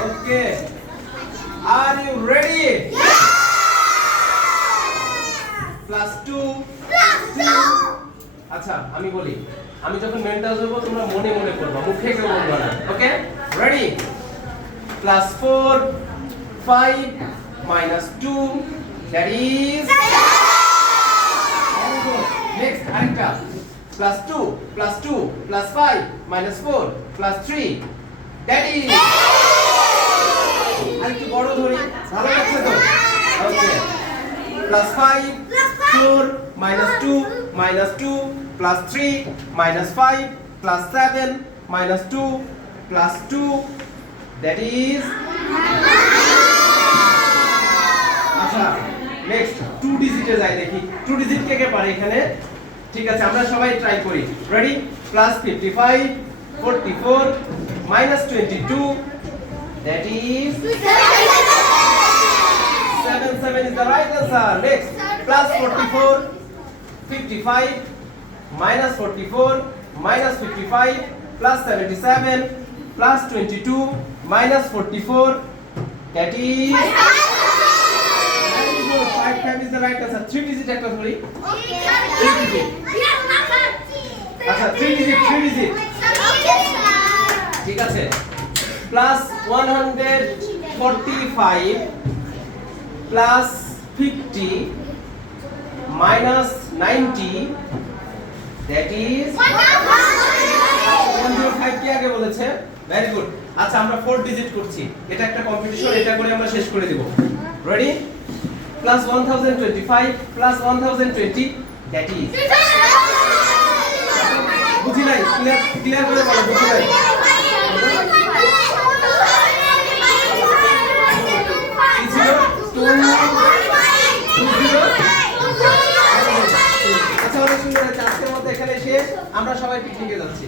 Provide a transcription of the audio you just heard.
Okay. Are you ready? Plus 2. আচ্ছা আমি বলি আমি যখন মেন্টাল করব তোমরা মনে মনে করবে মুখে কেউ বলবে না okay ready plus 4 5 minus 2 that is next আরেকটা plus 2 plus 5 minus 4 plus 3 that is আরেকটু বড় ধরি ভালো লাগছে তো ওকে plus 5 4 minus 2 minus 2 plus 3 minus 5 plus 7 minus 2 plus 2 that is আচ্ছা নেক্সট 2 ডিজিটে যাই দেখি 2 ডিজিট কে কে পারে এখানে ঠিক আছে আমরা সবাই ট্রাই করি ready plus 55 44 minus 22 that is 7 is the right answer next plus 44 55 minus 44 minus 55 plus 77 plus 22 minus 44 that is 5 is the right answer 3 digit একটা ধরি আচ্ছা 3 digit ঠিক আছে plus 145 plus 50 minus 90 that is 105 কে আগে বলেছে ভেরি গুড আচ্ছা আমরা 4 digit করছি এটা একটা কম্পিটিশন এটা করে আমরা শেষ করে দেব ready plus 1025 plus 1020 that is বুঝি নাই ক্লিয়ার করে বলো বুঝি নাই আচ্ছা অনেক সুন্দর আজকের মতো এখানে শেষ আমরা সবাই পিকনিকে যাচ্ছি